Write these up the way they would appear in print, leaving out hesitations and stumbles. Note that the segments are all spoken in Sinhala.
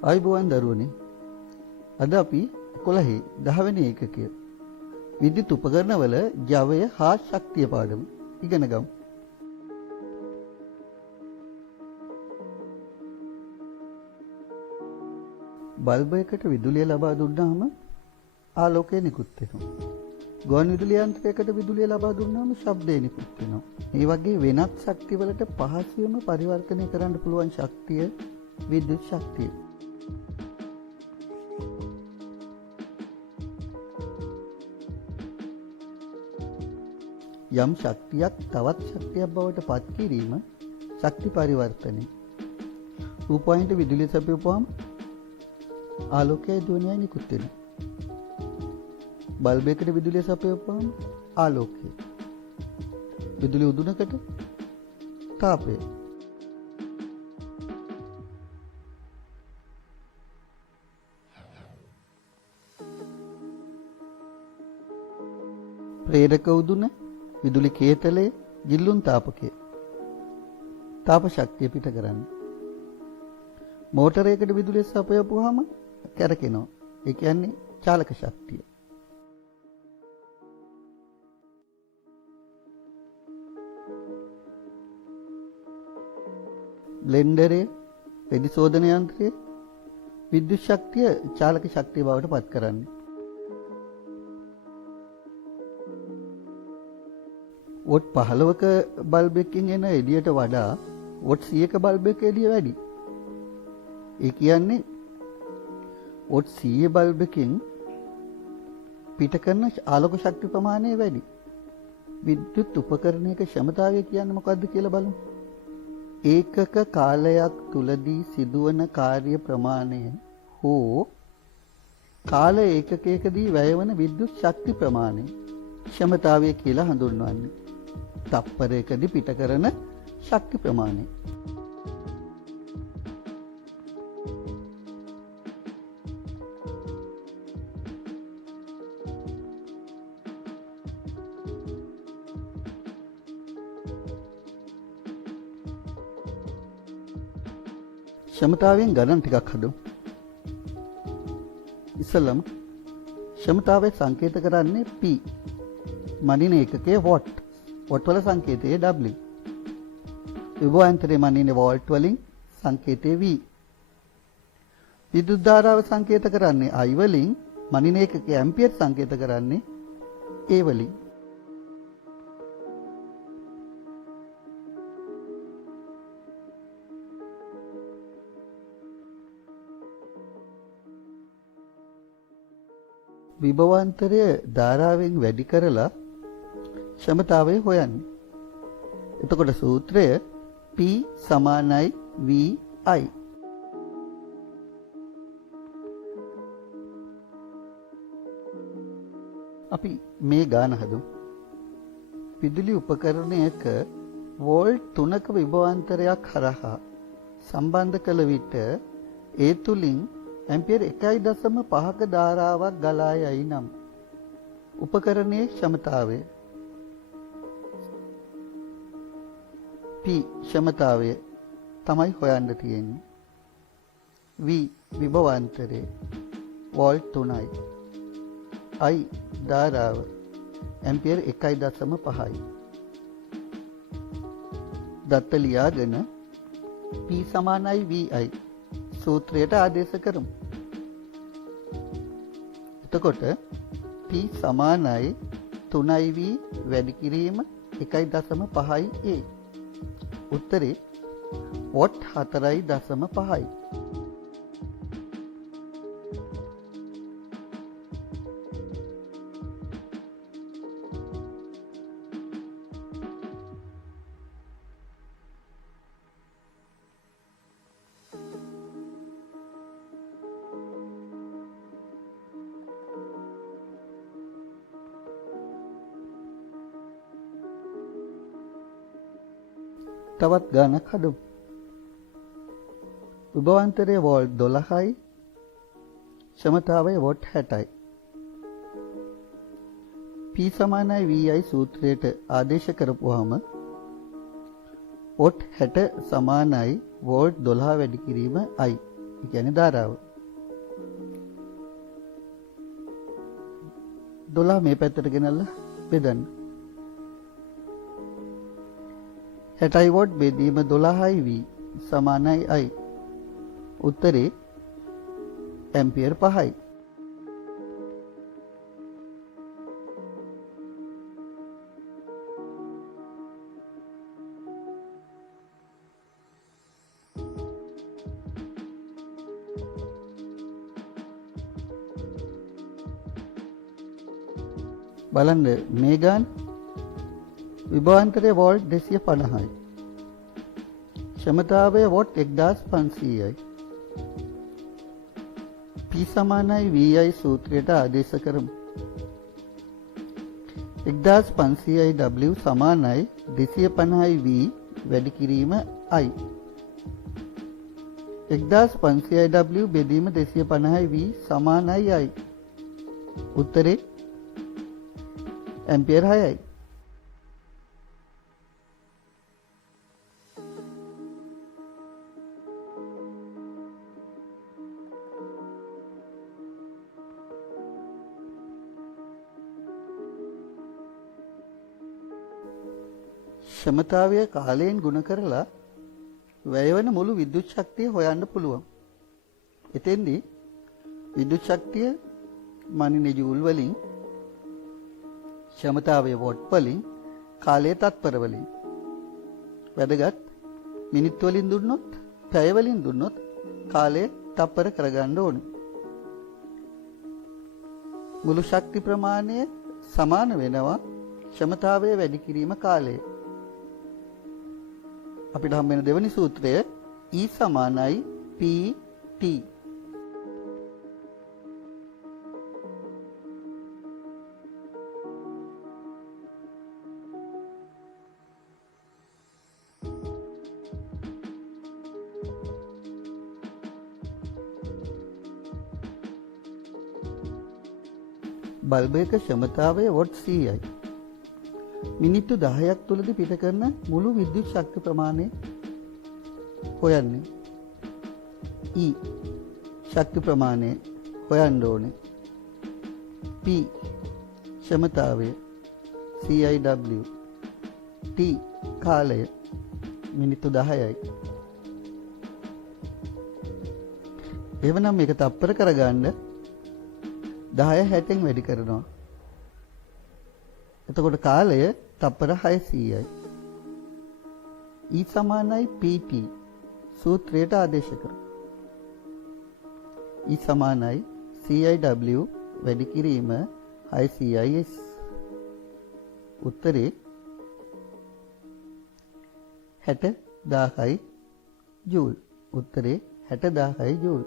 ආයුබෝවන් දරුවනේ. අද අපි 11 10 වෙනි ඒකකය විද්‍යුත් උපකරණවල ජවය හා ශක්තිය පාඩම ඉගෙන ගමු. බල්බ් එකකට විදුලිය ලබා දුන්නාම ආලෝකය නිකුත් වෙනවා. ගුවන් විදුලි යන්ත්‍රයකට විදුලිය ලබා දුන්නාම ශබ්දය නිකුත් වෙනවා. මේ වගේ වෙනත් ශක්තිවලට පහසුවෙන්ම පරිවර්තනය කරන්න පුළුවන් ශක්තිය විද්‍යුත් ශක්තිය. යම් ශක්තියක් තවත් ශක්තියක් බවට පත් කිරීම ශක්ති පරිවර්තනය. රූපවාහිනියට විදුලිය සැපයුවාම ආලෝකය ධ්වනියයි නිකුත් වෙනවා. බල්බ් එකකට විදුලිය සැපයුවාම ආලෝකය. විදුලිය උදුනකට තාපය. ප්‍රේරක උදුන විදුලි කේතලයේ ජිල්ලුන් තාපකය. තාප ශක්තිය පිට කරන්න. මෝටරයකට විදුලිය සපයපුවාම කැරකෙනවා. ඒ කියන්නේ චාලක ශක්තිය. බ්ලෙන්ඩරේ රෙදි සෝදන යන්ත්‍රයේ විද්‍යුත් ශක්තිය චාලක ශක්තිය බවට පත් කරන්නේ. වොට් 15ක බල්බ් එකකින් එන එළියට වඩා වොට් 100ක බල්බ් එක එළිය වැඩි. ඒ කියන්නේ වොට් 100 බල්බ් එකකින් පිට කරන ආලෝක ශක්ති ප්‍රමාණය වැඩි. විද්‍යුත් උපකරණයක ක්ෂමතාවය කියන්නේ මොකක්ද කියලා බලමු. ඒකක කාලයක් තුලදී සිදුවන කාර්ය ප්‍රමාණය හෝ කාල ඒකකයකදී වැයවන විද්‍යුත් ශක්ති ප්‍රමාණය ක්ෂමතාවය කියලා හඳුන්වන්නේ. තප්පරයකදී පිට කරන ශක්ති ප්‍රමාණය. ක්ෂමතාවයෙන් ගණන් ටිකක් හදමු. ඉස්සෙල්ලම ක්ෂමතාවය සංකේත කරන්නේ P. මනින ඒකකයේ වොට්. වොට් වල සංකේතය W. විභවාන්තරයේ මනින වෝල්ට් වලින් සංකේතය V. විදුලි ධාරාව සංකේත කරන්නේ I වලින්, මනින ඒකකයේ ඇම්පියර් සංකේත කරන්නේ A වලින්. විභවාන්තරය ධාරාවෙන් වැඩි කරලා ක්ෂමතාවය හොයන්නේ. එතකොට සූත්‍රය P සමානයි VI. අපි මේ ගාන හදමු. විදුලි උපකරණයක වෝල්ට් 3ක විභවාන්තරයක් හරහා සම්බන්ධ කළ විට ඒ තුලින් ඇම්පියර් 1.5ක ධාරාවක් ගලා යයි නම් උපකරණයේ ක්ෂමතාවය P ක්ෂමතාවය තමයි හොයන්න තියෙන්නේ. V විභවාන්තරය වෝල්ට් 3යි. I ධාරාව ඇම්පියර් 1.5යි. දත්ත ලියාගෙන P සමානයි VI සූත්‍රයට ආදේශ කරමු. එතකොට P සමානයි 3V වැඩි කිරීම 1.5A. උත්තරේ වොට් 4.5යි. තවත් ගානක් හදමු. විභවාන්තරයේ වෝල්ට් 12යි. ක්ෂමතාවය වොට් 60යි. P සමානයි VI සූත්‍රයට ආදේශ කරපුවාම වොට් 60 සමානයි වෝල්ට් 12 වැඩි කිරීම I. ඒ කියන්නේ ධාරාව. 12 මේ පැත්තට ගෙනල්ලා බෙදන්න. 60 වොට් බෙදීම 12යි v සමානයි I. උත්තරේ ඇම්පියර් 5යි. බලන්න මේ ගාන විභවාන්තරය වෝල්ට් 250යි. ක්ෂමතාවය වොට් 1500යි. P සමානයි VI සූත්‍රයට ආදේශ කරමු. 1500යි W සමානයි 250යි V වැඩි කිරීම I. 1500යි W බෙදීම 250යි V සමානයි I. උත්තරේ ඇම්පියර් 6යි. ක්ෂමතාවය කාලයෙන් ගුණ කරලා වැයවන මුළු විද්‍යුත් ශක්තිය හොයන්න පුළුවන්. එතෙන්දී විද්‍යුත් ශක්තිය මනින්නේ ජූල් වලින්, ක්ෂමතාවය වොට් වලින්, කාලය තත්පර වලින්. වැදගත් මිනිත්තු වලින් දුන්නොත්, පැය වලින් දුන්නොත් කාලය තප්පර කරගන්න ඕනේ. මුළු ශක්ති ප්‍රමාණය සමාන වෙනවා ක්ෂමතාවය වැඩි කිරීම කාලය. අපිට හම් වෙන දෙවනි සූත්‍රය E සමානයි PT. බල්බයක ක්ෂමතාවය වොට් 100යි. මිනිත්තු 10ක් තුලදී පිට කරන මුළු විද්‍යුත් ශක්ති ප්‍රමාණය හොයන්නේ. E ශක්ති ප්‍රමාණය හොයන්න ඕනේ. P ක්ෂමතාවය, CIW, T කාලය මිනිත්තු 10යි. එවනම් මේක තප්පර කරගන්න 10 60න් වැඩි කරනවා. එතකොට කාලය තප්පර 600යි. E සමානයි PT සූත්‍රයට ආදේශ කරමු. E සමානයි CIW වැඩි කිරීම 600S. උත්තරේ 60000යි ජූල්. උත්තරේ 60000යි ජූල්.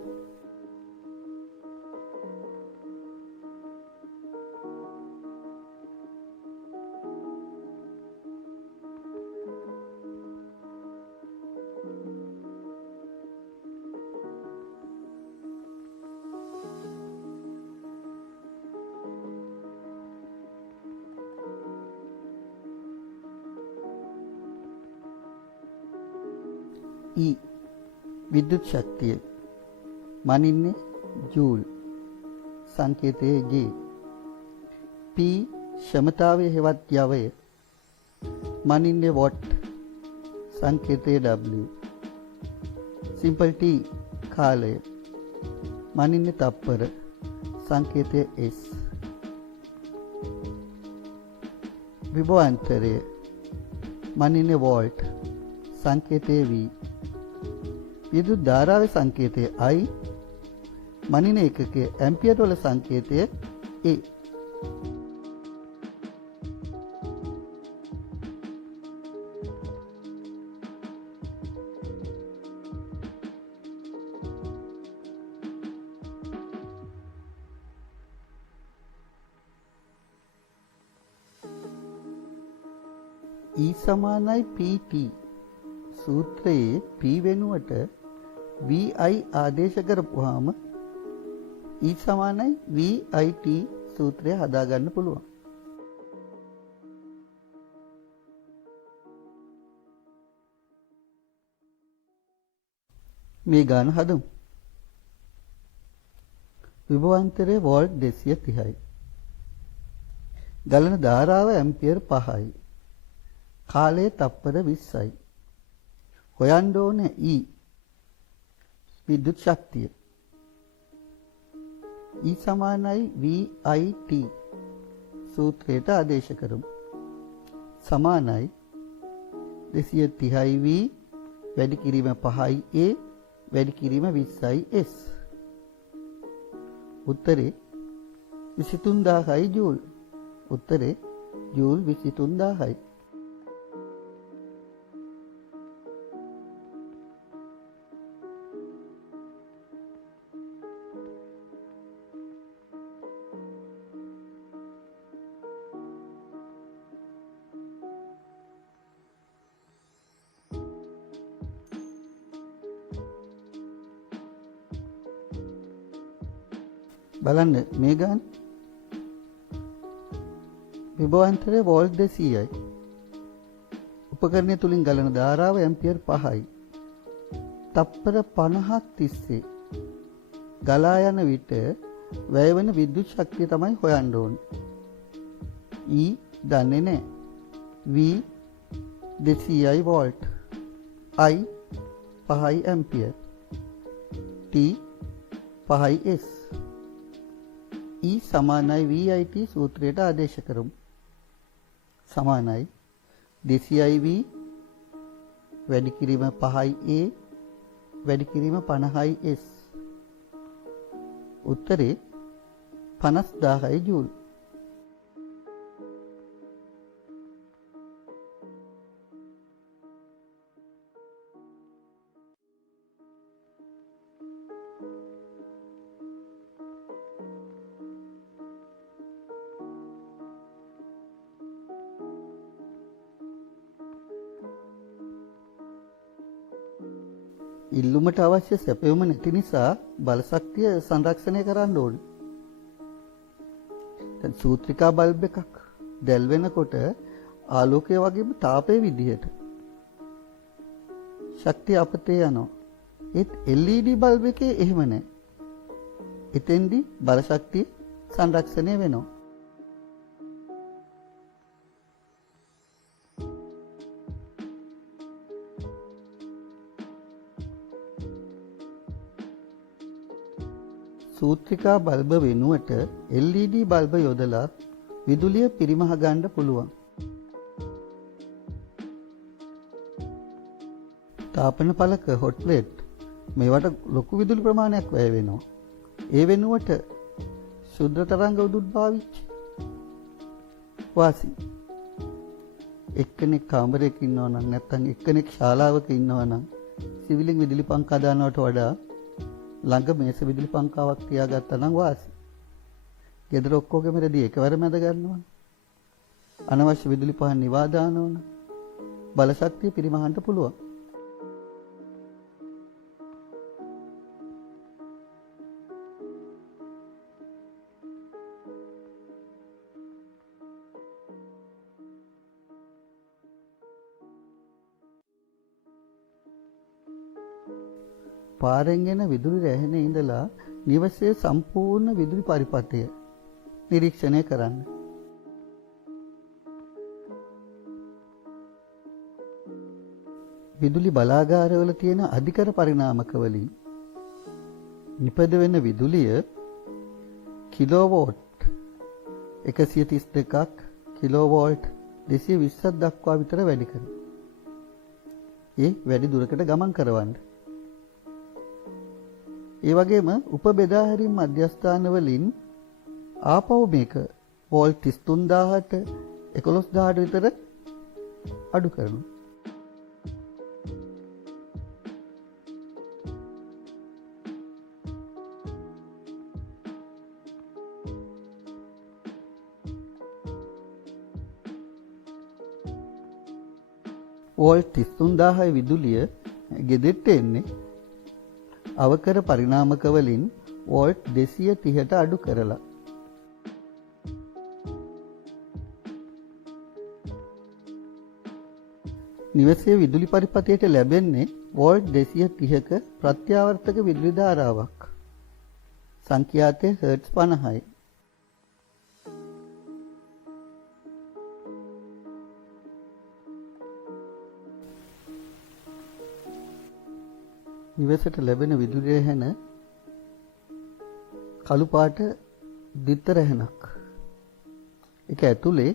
E විද්‍යුත් ශක්තිය මනින්නේ ජූල්, සංකේතයේ J. P ක්ෂමතාවය හෙවත් යවය මනින්නේ වොට්, සංකේතයේ W. සිම්පල් T කාලය මනින්නේ තප්පර, සංකේතයේ S. විභවාන්තරය මනින්නේ වෝල්ට්, සංකේතයේ V. විද්‍යුත් ධාරාවේ සංකේතය I, මනින ඒකකයේ ඇම්පියර් වල සංකේතය A. E සමානයි PT සූත්‍රයේ P වෙනුවට VI ආදේශ කරපුවාම E සමානයි VIT සූත්‍රය හදාගන්න පුළුවන්. මේ ගාන හදමු. විභවාන්තරය වෝල්ට් 230යි. ගලන ධාරාව ඇම්පියර් 5යි. කාලය තප්පර 20යි. හොයන්න ඕන E විද්‍යුත් ශක්තිය. E සමානයි VIT සූත්‍රයට ආදේශ කරමු. සමානයි 230යි V වැඩි කිරීම 5යි A වැඩි කිරීම 20යි S. උත්තරේ 23000යි ජූල්. උත්තරේ ජූල් 23000යි. බලන්න මේ ගන්න විභවාන්තරය වෝල්ට් 200යි. උපකරණය තුලින් ගලන ධාරාව ඇම්පියර් 5යි. තප්පර 50ක් තිස්සේ ගලා යන විට වැය වෙන විද්‍යුත් ශක්තිය තමයි හොයන්න ඕනේ. E දන්නේ නැහැ. V 200යි වෝල්ට්. I 5යි ඇම්පියර්. T 5යි S. E සමානයි VIT සූත්‍රයට ආදේශ කරමු. සමානයි 200යි V වැඩි කිරීම 5යි A වැඩි කිරීම 50යි S. උත්තරේ 50000යි ජූල්. ඉල්ලුමට අවශ්‍ය සැපයුම නැති නිසා බලශක්තිය සංරක්ෂණය කරන්න ඕනේ. දැන් සූත්‍රිකා බල්බ් එකක් දැල් වෙනකොට ආලෝකය වගේම තාපයේ විදිහට ශක්තිය අපතේ යනවා. ඒත් LED බල්බ් එකේ එහෙම නැහැ. එතෙන්දි බලශක්තිය සංරක්ෂණය වෙනවා. සූත්‍රිකා බල්බ වෙනුවට LED බල්බ යොදලා විදුලිය පිරිමහ ගන්න පුළුවන්. තාපන පළක හොට් ප්ලේට් මේවට ලොකු විදුලි ප්‍රමාණයක් වැය වෙනවා. ඒ වෙනුවට ශුද්ධ තරංග විදුලි පාවිච්චි. වාසි. එක්කෙනෙක් කාමරයක ඉන්නවා නම් නැත්නම් එක්කෙනෙක් ශාලාවක ඉන්නවා නම් සිවිලින් විදුලි පංකා දානවට වඩා ළඟ මේස විදුලි පංකාවක් තියාගත්තා නම් වාසි. ගෙදර ඔක්කොගෙම රෙදි එකවර මැද ගන්නවා. අනවශ්‍ය විදුලි පහන් නිවා දානවන. බලශක්තිය පිරිමහන්න පුළුවන්. පාරෙන් එන විදුලි රැහෙන ඉඳලා නිවසේ සම්පූර්ණ විදුලි පරිපථය නිරීක්ෂණය කරන්න. විදුලි බලාගාරවල තියෙන අධිකර පරිණාමක වලින් නිපද වෙන විදුලිය කිලෝවෝට් 132ක් කිලෝවෝල්ට් 220ක් දක්වා විතර වැඩි කරනවා. ඒ වැඩි දුරකට ගමන් කරවන්න. ඒ වගේම උපබෙදා හැරීම් මධ්‍යස්ථාන වලින් ආපහු මේක වෝල්ට් 33000ට 11000ට විතර අඩු කරනවා. වෝල්ට් 33000 විදුලිය ගෙදෙට්ට එන්නේ අවකර පරිණාමක වලින් වෝල්ට් 230ට අඩු කරලා. නිවසේ විදුලි පරිපථයට ලැබෙන්නේ වෝල්ට් 230ක ප්‍රත්‍යාවර්තක විදුලි ධාරාවක්. සංඛ්‍යාතය හර්ට්ස් 50යි. නිවසට ලැබෙන විදුලිය හැන කළු පාට දිත්ත රැහැනක්. ඒක ඇතුලේ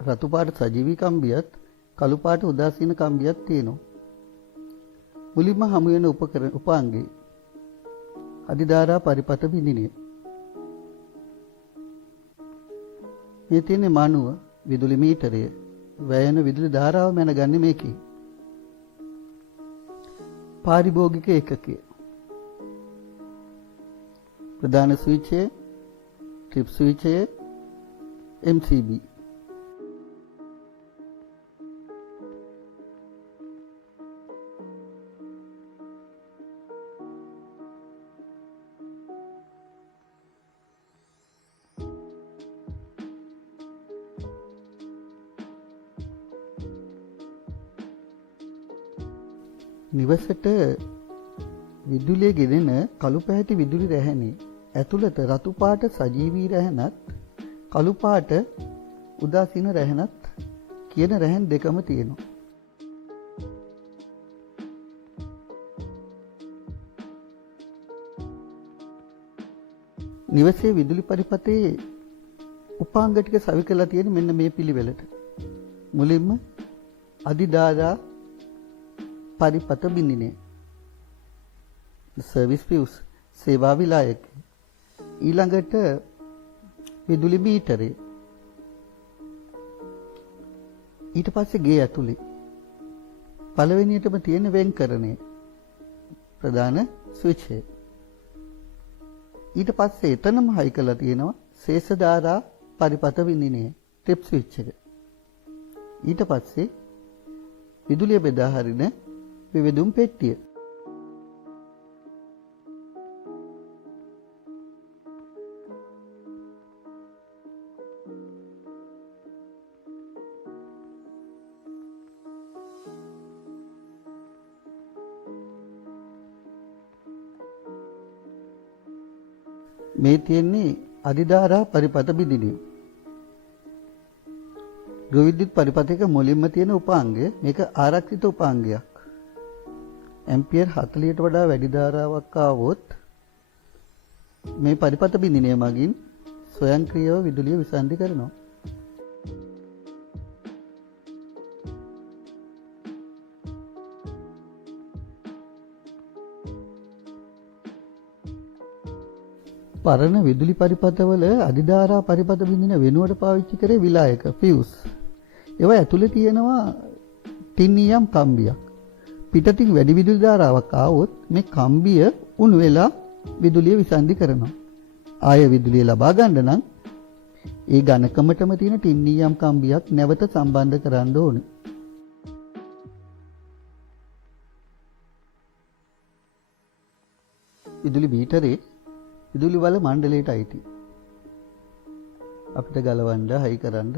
රතු පාට සජීවී කම්බියත් කළු පාට උදාසීන කම්බියක් තියෙනවා. මුලින්ම හමු වෙන උපාංගේ අධිධාරා පරිපත බිඳිනිය. මේ තියෙන මණුව විදුලි මීටරය වැයෙන විදුලි ධාරාව මැනගන්නේ මේකේ. පාරිභෝගික ඒකකය ප්‍රධාන ස්විචය ට්‍රිප් ස්විචය MCB. නිවසට විදුලිය ගෙනෙන කළු පැහැති විදුලි රැහැනේ ඇතුළත රතු පාට සජීවී රැහැනත් කළු පාට උදාසීන රැහැනත් කියන රැහැන් දෙකම තියෙනවා. නිවසේ විදුලි පරිපතේ උපාංග ටික සවි කරලා තියෙන මෙන්න මේ පිළිවෙලට. මුලින්ම අධිධාරා පරිපත බිඳිනේ සර්විස් ෆියුස් සේවා විලායක. ඊළඟට විදුලි මීටරය. ඊට පස්සේ ගේ ඇතුලේ පළවෙනියටම තියෙන වෙන්කරණය ප්‍රධාන ස්විච් එක. ඊට පස්සේ එතනම හයි කරලා තියෙනවා ශේෂ ධාරා පරිපත බිඳිනේ ට්‍රිප් ස්විච් එක. ඊට පස්සේ විදුලිය බෙදා හරින විවිධුම් පෙට්ටිය. මේ තියෙන්නේ අධිධාරා පරිපත බිඳිනිය. ගෘහ විද්‍යුත් පරිපතයක මුලින්ම තියෙන උපාංගය මේක ආරක්ෂිත උපාංගයක්. ඇම්පියර් 40ට වඩා වැඩි ධාරාවක් ආවොත් මේ පරිපත බිඳිනිය මගින් ස්වයංක්‍රීයව විදුලිය විසන්ධි කරනවා. පරණ විදුලි පරිපතවල අධිධාරා පරිපත බිඳින වෙනුවට පාවිච්චි කරේ විලායක ෆියුස්. ඒවා ඇතුලේ තියෙනවා ටින්නියම් කම්බියක්. පිටතින් වැඩි විදුලි ධාරාවක් ආවොත් මේ කම්බිය උණු වෙලා විදුලිය විසන්ධි කරනවා. ආය විදුලිය ලබා ගන්න නම් ඒ ඝනකමටම තියෙන ටින්නියම් කම්බියක් නැවත සම්බන්ධ කරන්න ඕනේ. විදුලි මීටරේ විදුලි වල මණ්ඩලයට අයිති. අපිට ගලවන්න, හයි කරන්න,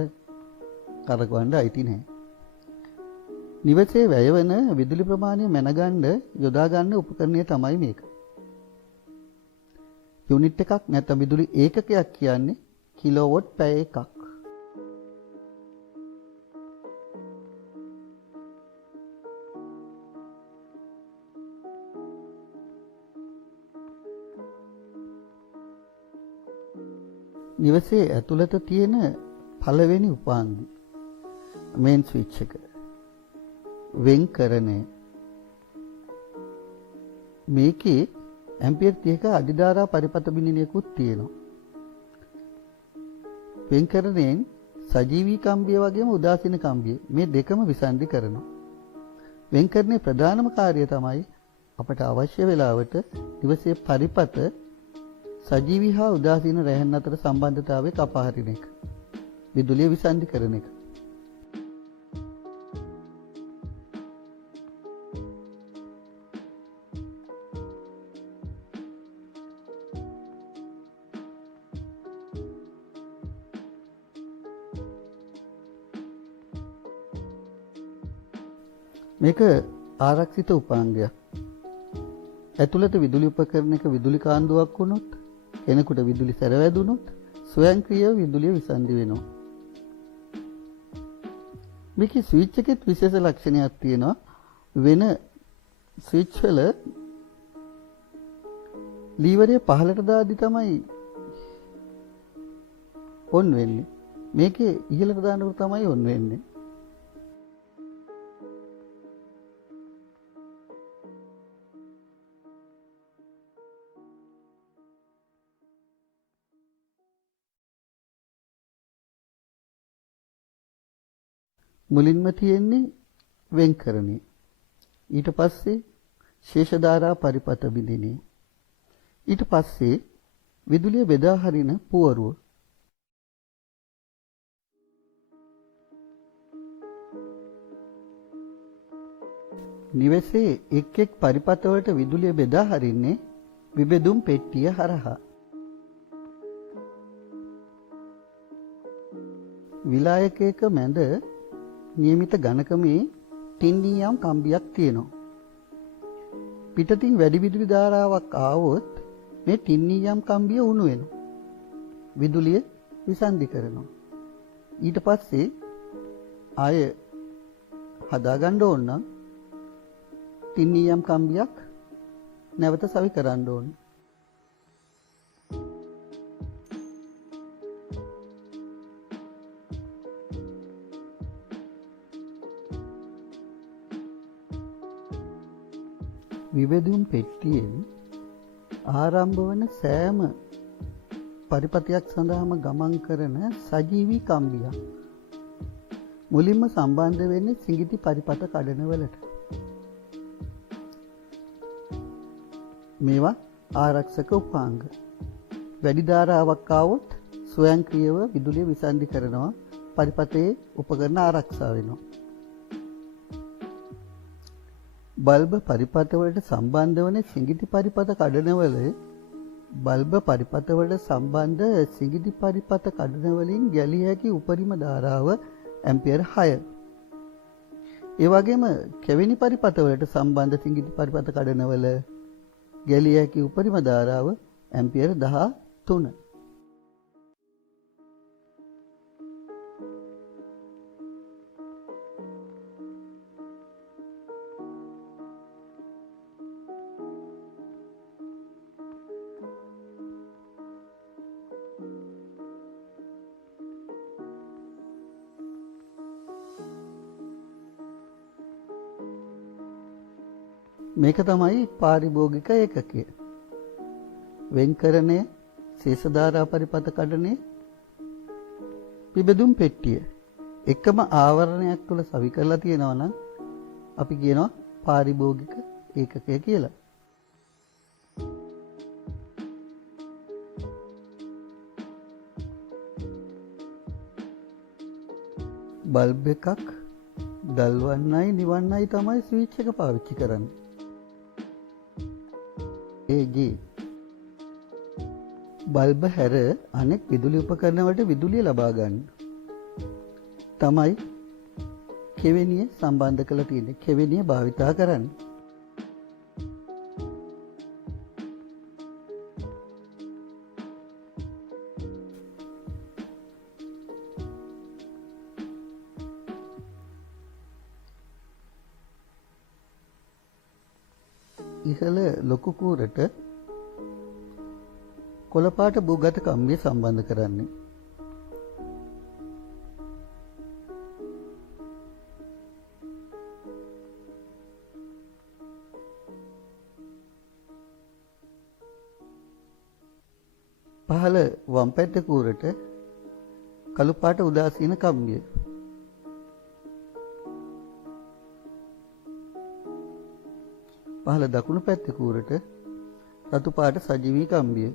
කරකවන්න අයිති නැහැ. නිවසේ වැය වෙන විදුලි ප්‍රමාණය මැනගන්න යොදා ගන්න උපකරණය තමයි මේක. යුනිට් එකක් නැත්නම් විදුලි ඒකකයක් කියන්නේ කිලෝවොට් පැය එකක්. නිවසේ ඇතුළත තියෙන පළවෙනි උපාංගය මේන් ස්විච් එක. වෙන්කරණය. මේකේ ඇම්පියර් 30ක අධිධාරා පරිපත බිඳිනියකුත් තියෙනවා. වෙන්කරණයෙන් සජීවී කම්බිය වගේම උදාසීන කම්බිය මේ දෙකම විසන්ධි කරනවා. වෙන්කරණයේ ප්‍රධානම කාර්යය තමයි අපට අවශ්‍ය වෙලාවට නිවසේ පරිපත සජීවී හා උදාසීන රැහැන් අතර සම්බන්ධතාවය කපා හරින එක. විදුලිය විසන්ධි කරන එක. මේක ආරක්ෂිත උපාංගයක්. ඇතුළත විදුලි උපකරණයක විදුලි කාන්දුවක් වුණොත් කෙනෙකුට විදුලි සැර වැදුනොත් ස්වයංක්‍රීයව විදුලිය විසන්ධි වෙනවා. මේකේ ස්විච් එකෙත් විශේෂ ලක්ෂණයක් තියෙනවා. වෙන ස්විච් වල ලීවරය පහළට දාද්දි තමයි ඔන් වෙන්නේ. මේකේ ඉහළට දානකොට තමයි ඔන් වෙන්නේ. මුලින්ම තියෙන්නේ වෙන්කරණය. ඊට පස්සේ ශේෂධාරා පරිපත බිඳිනේ. ඊට පස්සේ විදුලිය බෙදා හරින පුවරුව. නිවසේ එක් එක් පරිපතවලට විදුලිය බෙදා හරින්නේ විබෙදුම් පෙට්ටිය හරහා. විලායකයක මැද නියමිත ඝනකමේ ටින්නියම් කම්බියක් තියෙනවා. පිටතින් වැඩි විදුලි ධාරාවක් ආවොත් මේ ටින්නියම් කම්බිය උණු වෙනවා. විදුලිය විසන්ධි කරනවා. ඊට පස්සේ ආය හදාගන්න ඕන නම් ටින්නියම් කම්බියක් නැවත සවි කරන්න ඕනේ. විබෙදුම් පෙට්ටියෙන් ආරම්භ වන සෑම පරිපතයක් සඳහාම ගමන් කරන සජීවී කම්බියක් මුලින්ම සම්බන්ධ වෙන්නේ සිඟිති පරිපත කඩනවලට. මේවා ආරක්ෂක උපාංග. වැඩි ධාරාවක් ආවොත් ස්වයංක්‍රීයව විදුලිය විසන්ධි කරනවා. පරිපතේ උපකරණ ආරක්ෂා වෙනවා. බල්බ පරිපතවලට සම්බන්ධ වන සිඟිති පරිපත කඩනවල බල්බ පරිපතවලට සම්බන්ධ සිඟිති පරිපත කඩනවලින් ගැලිය හැකි උපරිම ධාරාව ඇම්පියර් 6. ඒ වගේම කෙවෙනි පරිපතවලට සම්බන්ධ සිඟිති පරිපත කඩනවල ගැලිය හැකි උපරිම ධාරාව ඇම්පියර් 13. මේක තමයි පාරිභෝගික ඒකකය. වෙන්කරණය, ශේෂධාරා පරිපත කඩනය, විබෙදුම් පෙට්ටිය එකම ආවරණයක් තුළ සවි කරලා තියෙනවා නම් අපි කියනවා පාරිභෝගික ඒකකය කියලා. බල්බ් එකක් දල්වන්නයි නිවන්නයි තමයි ස්විච් එක පාවිච්චි කරන්නේ. AG බල්බ හැර අනෙක් විදුලි උපකරණ වලට විදුලිය ලබා ගන්න තමයි කෙවෙනිය සම්බන්ධ කරලා තියෙන්නේ. කෙවෙනිය භාවිතා කරන්න. ඉහළ ලොකු කූරට කොළපාට භූගත කම්බිය සම්බන්ධ කරන්නේ. පහළ වම් පැත්ත කූරට කළු පාට උදාසීන කම්බිය. පහළ දකුණු පැත්ත කූරට රතු පාට සජීවී කම්බිය.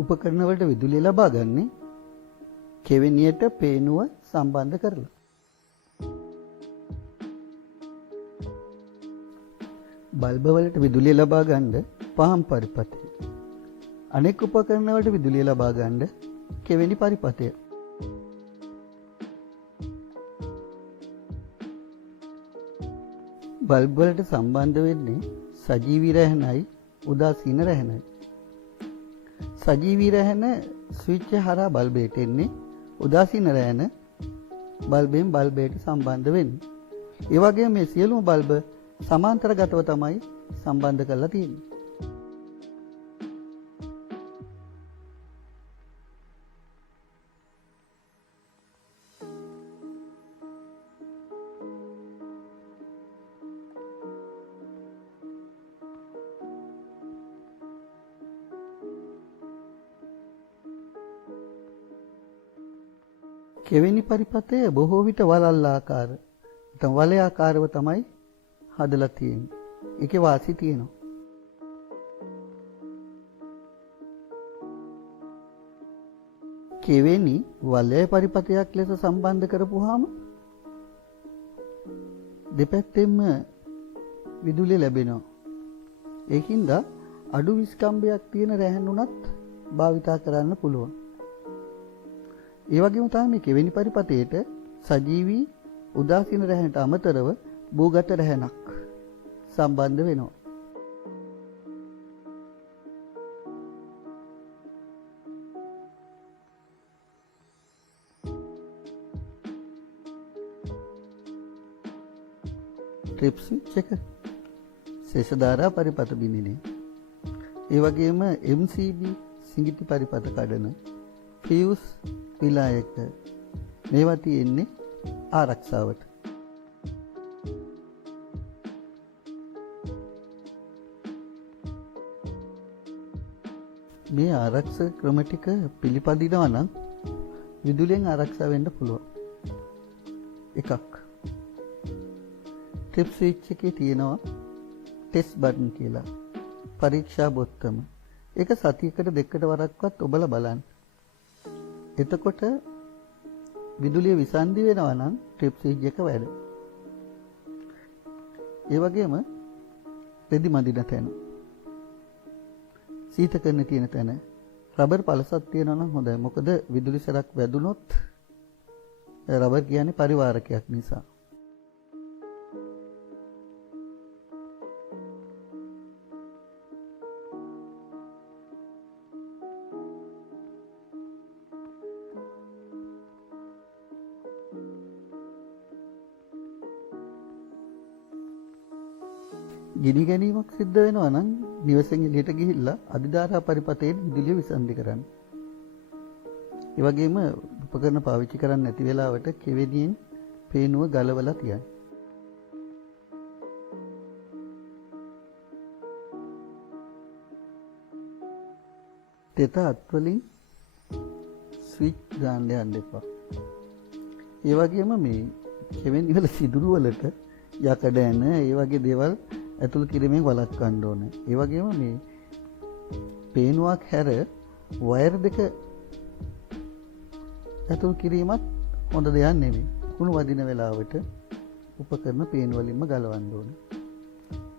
උපකරණ වලට විදුලිය ලබා ගන්නේ කෙවෙනියට පේනුව සම්බන්ධ කරලා. බල්බ වලට විදුලිය ලබා ගන්න පහන් පරිපථය. අනෙක් උපකරණ වලට විදුලිය ලබා ගන්න කෙවෙනි පරිපථය. බල්බ වලට සම්බන්ධ වෙන්නේ සජීවී රැහැනයි උදාසීන රැහැනයි. සජීවී රැහැන ස්විච් එක හරහා බල්බයට එන්නේ. උදාසීන රැහැන බල්බෙන් බල්බයට සම්බන්ධ වෙන්නේ. ඒ වගේම මේ සියලුම බල්බ සමාන්තරගතව තමයි සම්බන්ධ කරලා තියෙන්නේ. කෙවෙනි පරිපථය බොහෝ විට වලල් ආකාර, නැත්නම් වලය ආකාරව තමයි හදලා තියෙන්නේ. ඒකේ වාසි තියෙනවා. කෙවෙනි වලය පරිපථයක් ලෙස සම්බන්ධ කරපුවාම දෙපැත්තෙම විදුලිය ලැබෙනවා. ඒකින්ද අඩු විස්කම්භයක් තියෙන රැහන් උනත් භාවිතා කරන්න පුළුවන්. ඒ වගේම තමයි මේ කෙවෙනි පරිපථයට සජීවී උදාසීන රැහැනට අමතරව භූගත රැහැනක් සම්බන්ධ වෙනවා. ට්‍රිප් ස්විච් එක ශේෂධාරා පරිපථ බිඳිනේ. ඒ වගේම MCB සිඟිති පරිපථ කඩන ෆියුස් විලායක මේවා තියෙන්නේ ආරක්ෂාවට. මේ ආරක්ෂක ක්‍රම ටික පිළිපදිනවා නම් විදුලියෙන් ආරක්ෂා වෙන්න පුළුවන්. එකක් ට්‍රිප් ස්විච් එකේ තියෙනවා ටෙස්ට් බටන් කියලා පරීක්ෂා බොත්තම. ඒක සතියකට දෙකකට වරක්වත් ඔබලා බලන්න. එතකොට විදුලිය විසන්ධි වෙනවා නම් ට්‍රිප් ස්විච් එක වැඩ. ඒ වගේම රෙදි මදින තැන, සීත කරන තියෙන තැන රබර් පළසක් තියෙනවා නම් හොඳයි. මොකද විදුලි සරක් වැදුනොත් රබර් කියන්නේ පරිවාරකයක් නිසා. ගිනි ගැනීමක් සිද්ධ වෙනවා නම් නිවසෙන් එළියට ගිහිල්ලා අධිධාරා පරිපථයෙන් විදුලිය විසන්ධි කරන්න. ඒ වගේම උපකරණ පාවිච්චි කරන්න නැති වෙලාවට කෙවෙනියෙන් පේනුව ගලවලා තියන්න. තෙත අත්වලින් ස්විච් දාන්න යන්න එපා. ඒ වගේම මේ කෙවෙනි වල සිදුරු වලට යකඩ ඇන ඒ වගේ දේවල් ඇතුල් කිරීමෙන් වළක්වන්න ඕනේ. ඒ වගේම මේ පේනුවක් හැර වයර් දෙක ඇතුල් කිරීමත් හොඳ දෙයක් නෙමෙයි. කුණු වදින වෙලාවට උපකරණ පේන වලින්ම ගලවන්න ඕනේ.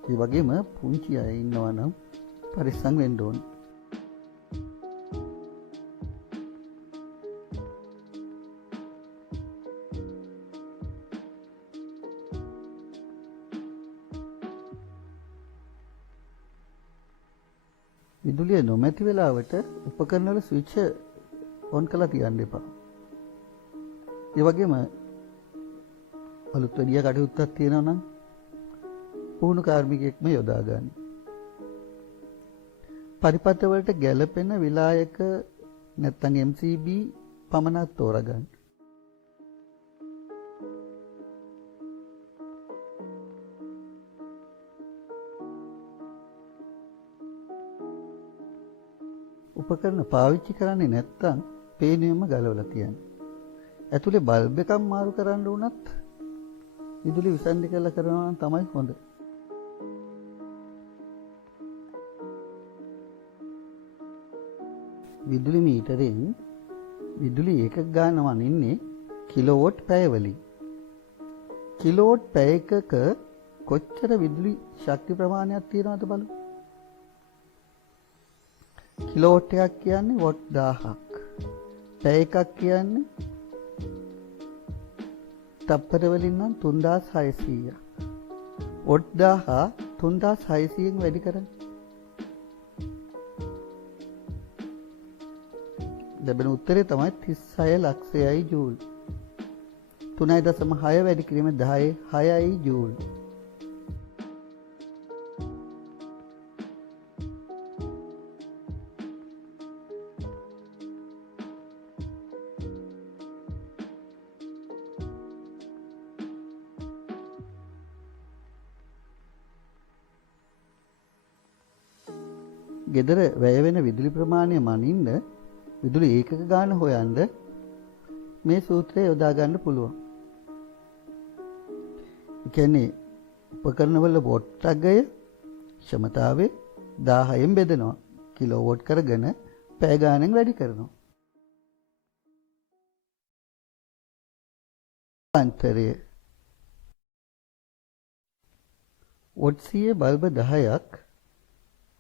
ඒ වගේම පුංචි අය ඉන්නවා නම් පරිස්සම් වෙන්න ඕනේ. විදුලිය නොමැති වෙලාවට උපකරණ වල ස්විච් ඔන් කරලා තියන්න එපා. ඒ වගේම අලුත් වැඩිය කටයුත්තක් තියෙනවා නම් පුහුණු කාර්මිකයෙක්ම යොදා ගන්න. පරිපථ වලට ගැළපෙන විලායක නැත්නම් MCB පමණක් තෝරගන්න. උපකරණ පාවිච්චි කරන්නේ නැත්නම් පේනුවෙන්ම ගලවලා තියන්න. ඇතුලේ බල්බ් එකක් මාරු කරන්න උනත් විදුලි විසන්ධි කරලා කරනවා නම් තමයි හොඳ. විදුලි මීටරෙන් විදුලි එකක ගානක් වනින්නේ කිලෝවොට් පැය වලින්. කිලෝවොට් පැය එකක කොච්චර විදුලි ශක්ති ප්‍රමාණයක් තියෙනවද බලමු. කිලෝවොට් එකක් කියන්නේ වොට් 1000ක්. පැය එකක් කියන්නේ තප්පර වලින් නම් 3600ක්. වොට් 1000 3600න් වැඩි කරන්න. ලැබෙන උත්තරේ තමයි 36 ලක්ෂයයි ජූල්. 3.6 වැඩි කිරීම 10 6යි ජූල්. ගෙදර වැය වෙන විදුලි ප්‍රමාණය මනින්න විදුලි ඒකක ගාන හොයන්න මේ සූත්‍රය යොදා ගන්න පුළුවන්. ඒ කියන්නේ උපකරණවල වොට් අගය ක්ෂමතාවේ 1000න් බෙදනවා. කිලෝවොට් කරගෙන පැය ගානෙන් වැඩි කරනවා. අන්තරය වොට් 100 බල්බ 10ක්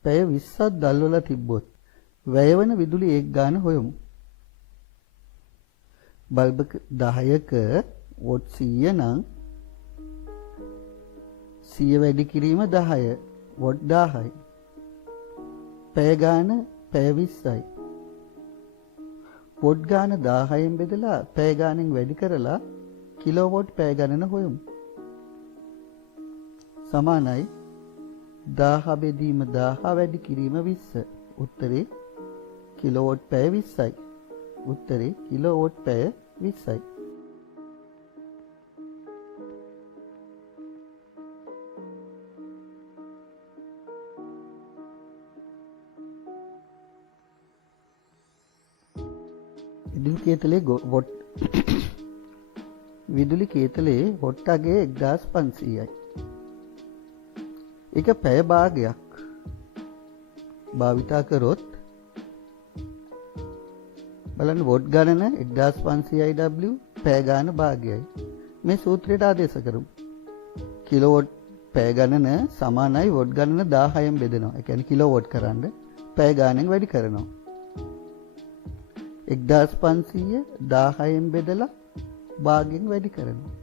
පැය 20ක් දැල්වලා තිබ්බොත් වැය වෙන විදුලි ඒක ගාන හොයමු. බල්බ 10ක වොට් 100 නම් 100 වැඩි කිරීම 10 වොට් 1000යි. පැය ගාන පැය 20යි. වොට් ගාන 1000න් බෙදලා පැය ගානෙන් වැඩි කරලා කිලෝවොට් පැය ගණන හොයමු. සමානයි 1000 බෙදීම 1000 වැඩි කිරීම 20. උත්තරේ කිලෝවොට් පැය 20යි. උත්තරේ කිලෝවොට් පැය 20යි. විදුලි කේතලේ වොට් අගය 1500යි. එක පැය භාගයක් භාවිතා කරොත් බලන්න වොට් ගණන 1500යි W පැය ගාන භාගයයි. මේ සූත්‍රයට ආදේශ කරමු. කිලෝවොට් පැය ගණන සමානයි වොට් ගණන 1000න් බෙදෙනවා. ඒ කියන්නේ කිලෝවොට් කරන්න පැය ගානෙන් වැඩි කරනවා. 1500 1000න් බෙදලා භාගයෙන් වැඩි කරනවා.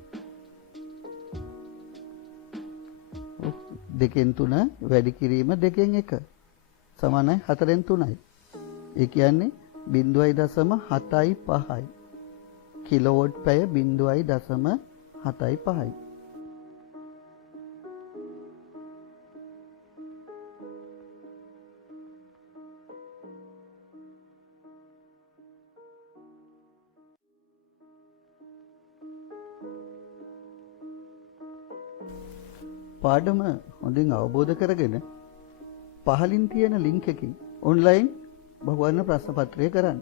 2න් 3 වැඩි කිරීම 2න් 1 සමානයි 4න් 3යි. ඒ කියන්නේ 0.75යි. කිලෝවොට් පැය 0.75යි. පාඩම හොඳින් අවබෝධ කරගෙන පහලින් තියෙන ලින්ක් එකකින් ඔන්ලයින් බහුවර්ණ ප්‍රශ්න පත්‍රය කරන්න.